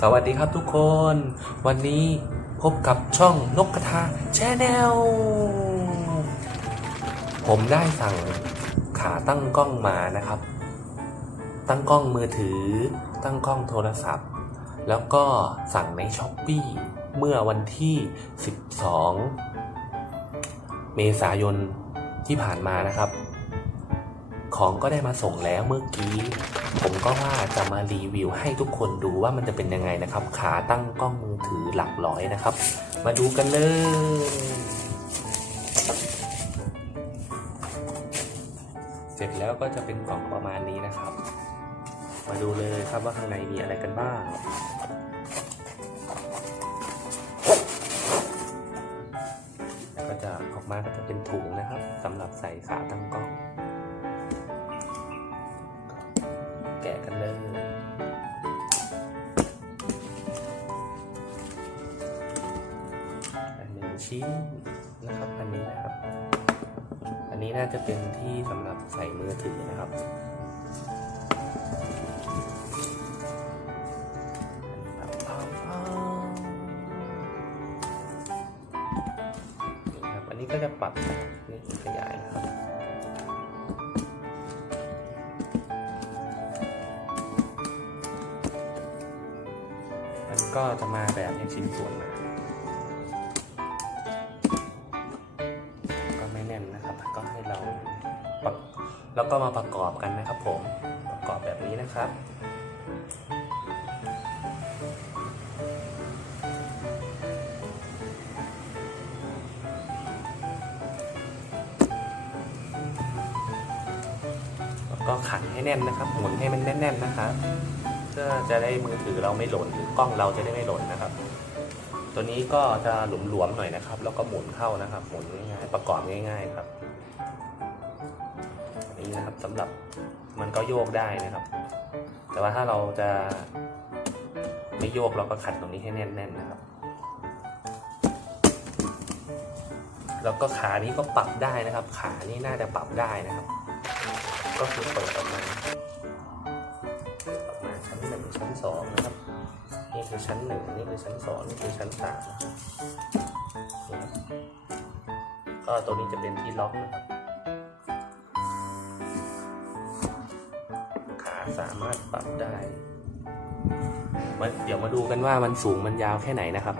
สวัสดีครับทุกคน วันนี้พบกับช่องนกกระทาแชนแนลผมได้สั่งขาตั้งกล้องมานะครับ ตั้งกล้องมือถือ ตั้งกล้องโทรศัพท์ แล้วก็สั่งในช้อปปีเมื่อวันที่ 12 เมษายนที่ผ่านมานะครับ ของก็ได้มาส่งแล้วเมื่อกี้ ผมก็ว่าจะมารีวิวให้ทุกคนดูว่ามันจะเป็นยังไงนะครับ ขาตั้งกล้องมือถือหลักร้อยนะครับ มาดูกันเลยเสร็จแล้วก็จะเป็นกล่องประมาณนี้นะครับ มาดูเลยครับว่าข้างในมีอะไรกันบ้างก็จะออกมาก็จะเป็นถุงนะครับสำหรับใส่ขาตั้งกล้อง กันเลยอันหนึ่งชิ้นนะครับ อันนี้นะครับ อันนี้น่าจะเป็นที่สำหรับใส่มือถือนะครับนี่ครับอันนี้ก็จะปรับนี่ขยายนะครับ ก็จะมาแบบในชิ้นส่วนมาก็ไม่แน่นนะครับก็ให้เราประแล้วก็มาประกอบกันนะครับผมประกอบแบบนี้นะครับแล้วก็ขันให้แน่นนะครับ หมุนให้มันแน่น ๆ นะครับ เพื่อจะได้มือถือเราไม่หล่นหรือกล้องเราจะได้ไม่หล่นนะครับ ตัวนี้ก็จะหลวมๆหน่อยนะครับ แล้วก็หมุนเข้านะครับ หมุนง่ายๆประกอบง่าย ๆครับนนี้นะครับสำหรับมันก็โยกได้นะครับ แต่ว่าถ้าเราจะไม่โยกเราก็ขัดตรงนี้ให้แน่นๆนะครับ แล้วก็ขานี้ก็ปรับได้นะครับ ขานี้น่าจะปรับได้นะครับ ก็คือเปิดออกมา นี่คือชั้นหนึ่งนี่คือชั้นสองนี่คือชั้นสามนะครับก็ตัวนี้จะเป็นที่ล็อกนะครับขาสามารถปรับได้มาเดี๋ยวมาดูกันว่ามันสูงมันยาวแค่ไหนนะครับ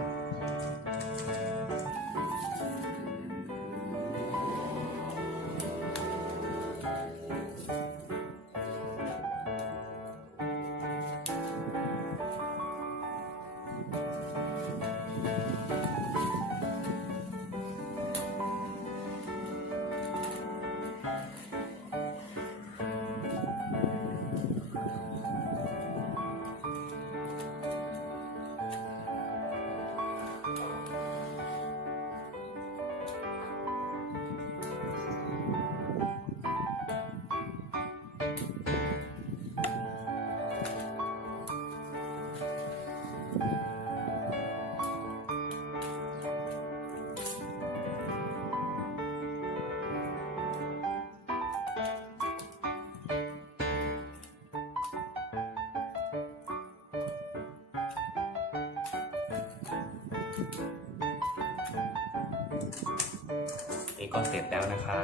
นี่ก็เสร็จแล้วนะคะ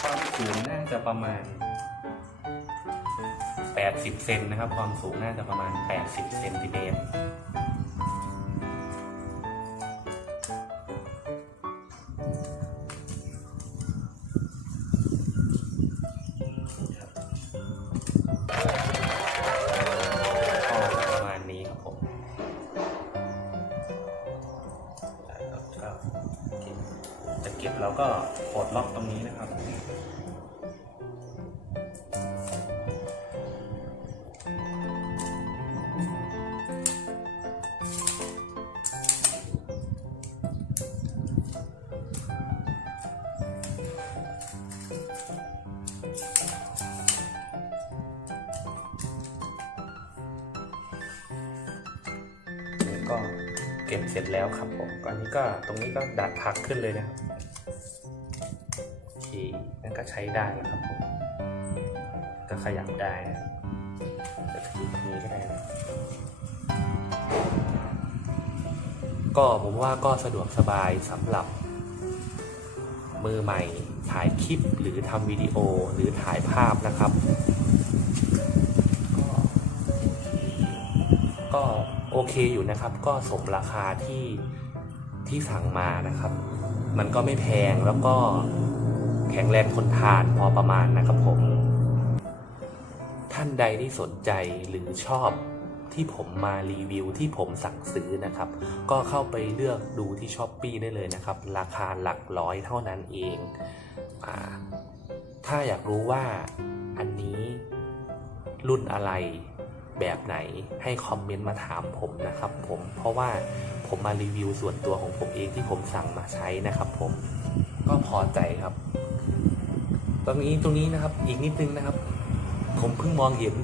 ความสูงน่าจะประมาณ 80 เซนนะครับ ความสูงน่าจะประมาณ 80 เซนติเมตร เก็บเราก็ปลดล็อกตรงนี้นะครับนี่ก็เก็บเสร็จแล้วครับผมอันนี้ก็ตรงนี้ก็ดัดพักขึ้นเลยนะครับ คนั่นก็ใช้ได้แล้วครับผมก็ขยับได้นะครับจะถือตรงนี้ก็ได้นะก็ผมว่าก็สะดวกสบายสำหรับมือใหม่ถ่ายคลิปหรือทำวิดีโอหรือถ่ายภาพนะครับกก็โอเคอยู่นะครับ ก็สมราคาที่ที่สั่งมานะครับ มันก็ไม่แพงแล้วก็ แข็งแรงทนทานพอประมาณนะครับผม ท่านใดที่สนใจหรือชอบที่ผมมารีวิวที่ผมสั่งซื้อนะครับ ก็เข้าไปเลือกดูที่ช้อปปีได้เลยนะครับ ราคาหลักร้อยเท่านั้นเองอถ้าอยากรู้ว่าอันนี้รุ่นอะไรแบบไหนให้คอมเมนต์มาถามผมนะครับผมเพราะว่าผมมารีวิวส่วนตัวของผมเองที่ผมสั่งมาใช้นะครับผมก็พอใจครับ ตรงนี้ตรงนี้นะครับ อีกนิดนึงนะครับ ผมเพิ่งมองเห็น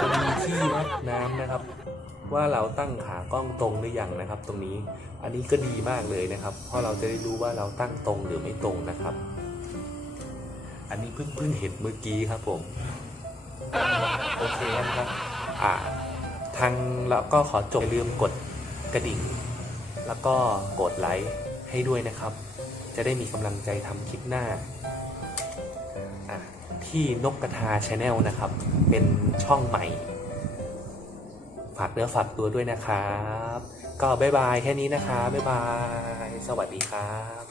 จะมีที่วัดน้ำนะครับ ว่าเราตั้งขากล้องตรงหรือยังนะครับ ตรงนี้อันนี้ก็ดีมากเลยนะครับ เพราะเราจะได้รู้ว่าเราตั้งตรงหรือไม่ตรงนะครับ อันนี้เพิ่งเพิ่งเห็นเมื่อกี้ครับผมโอเคนะครับอ่าทางเราก็ขอจบอย่าลืมกดกระดิ่ง แล้วก็กดไลค์ให้ด้วยนะครับ จะได้มีกำลังใจทำคลิปหน้า ที่นกกระทาชาแนลนะครับ เป็นช่องใหม่ ฝากเนื้อฝากตัวด้วยนะครับ ก็บ๊ายบายแค่นี้นะคะบ๊ายบาย สวัสดีครับ